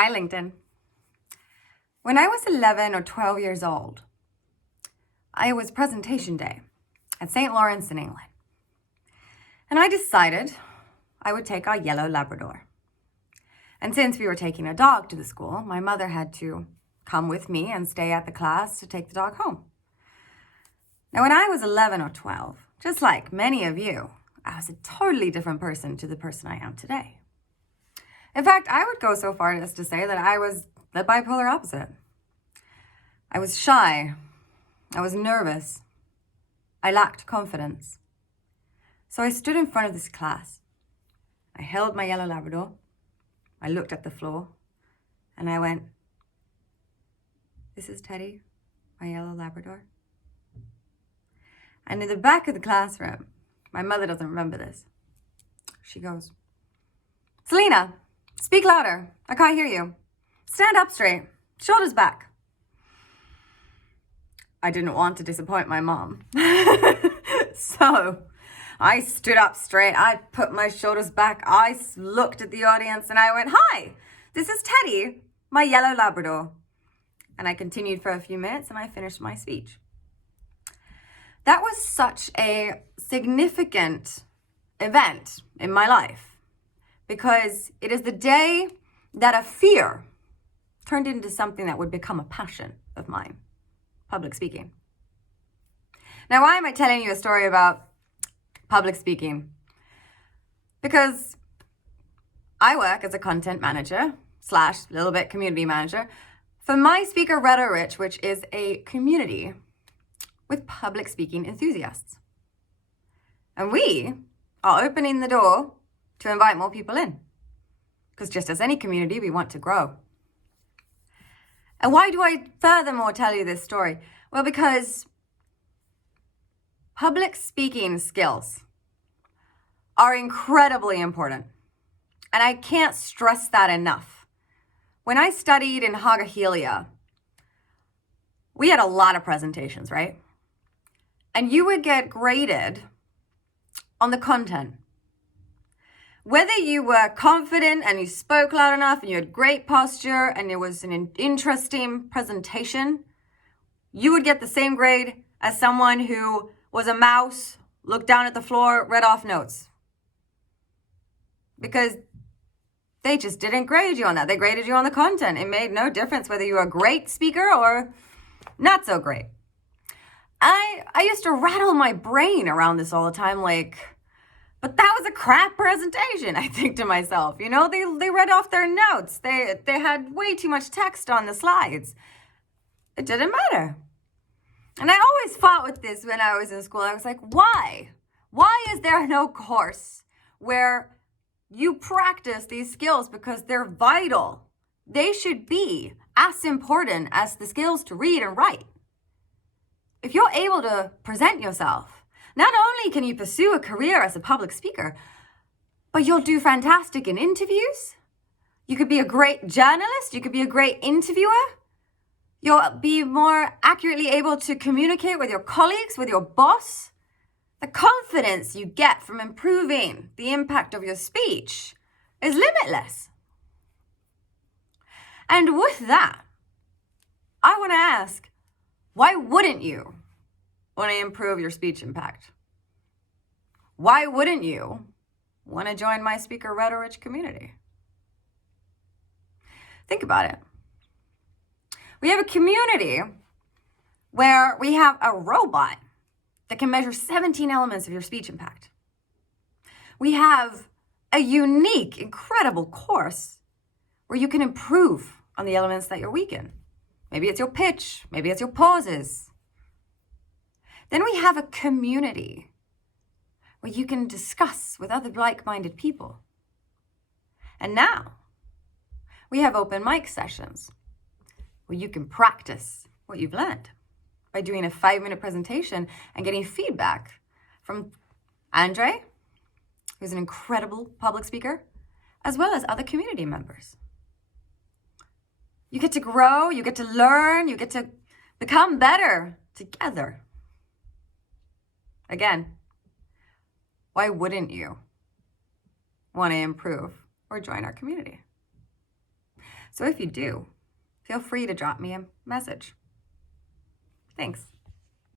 Hi, LinkedIn. When I was 11 or 12 years old, it was presentation day at St. Lawrence in England. And I decided I would take our yellow Labrador. And since we were taking a dog to the school, my mother had to come with me and stay at the class to take the dog home. Now, when I was 11 or 12, just like many of you, I was a totally different person to the person I am today. In fact, I would go so far as to say that I was the bipolar opposite. I was shy. I was nervous. I lacked confidence. So I stood in front of this class. I held my yellow Labrador. I looked at the floor and I went, "This is Teddy, my yellow Labrador." And in the back of the classroom, my mother doesn't remember this. She goes, "Selena, speak louder. I can't hear you. Stand up straight. Shoulders back." I didn't want to disappoint my mom. So I stood up straight. I put my shoulders back. I looked at the audience and I went, "Hi, this is Teddy, my yellow Labrador." And I continued for a few minutes and I finished my speech. That was such a significant event in my life because it is the day that a fear turned into something that would become a passion of mine, public speaking. Now, why am I telling you a story about public speaking? Because I work as a content manager / little bit community manager for My Speaker Rhetoric, which is a community with public speaking enthusiasts. And we are opening the door to invite more people in. Because just as any community, we want to grow. And why do I furthermore tell you this story? Well, because public speaking skills are incredibly important. And I can't stress that enough. When I studied in Haga Helia, we had a lot of presentations, right? And you would get graded on the content. Whether you were confident and you spoke loud enough and you had great posture and it was an interesting presentation, you would get the same grade as someone who was a mouse, looked down at the floor, read off notes. Because they just didn't grade you on that. They graded you on the content. It made no difference whether you were a great speaker or not so great. I used to rattle my brain around this all the time, but that was a crap presentation, I think to myself. You know, they read off their notes. They had way too much text on the slides. It didn't matter. And I always fought with this when I was in school. I was like, why? Why is there no course where you practice these skills because they're vital? They should be as important as the skills to read and write. If you're able to present yourself, not only can you pursue a career as a public speaker, but you'll do fantastic in interviews. You could be a great journalist. You could be a great interviewer. You'll be more accurately able to communicate with your colleagues, with your boss. The confidence you get from improving the impact of your speech is limitless. And with that, I want to ask, why wouldn't you want to improve your speech impact? Why wouldn't you want to join My Speaker Rhetoric community? Think about it. We have a community where we have a robot that can measure 17 elements of your speech impact. We have a unique, incredible course where you can improve on the elements that you're weak in. Maybe it's your pitch, maybe it's your pauses. Then we have a community where you can discuss with other like-minded people. And now we have open mic sessions where you can practice what you've learned by doing a 5-minute presentation and getting feedback from Andre, who's an incredible public speaker, as well as other community members. You get to grow, you get to learn, you get to become better together. Again, why wouldn't you want to improve or join our community? So if you do, feel free to drop me a message. Thanks.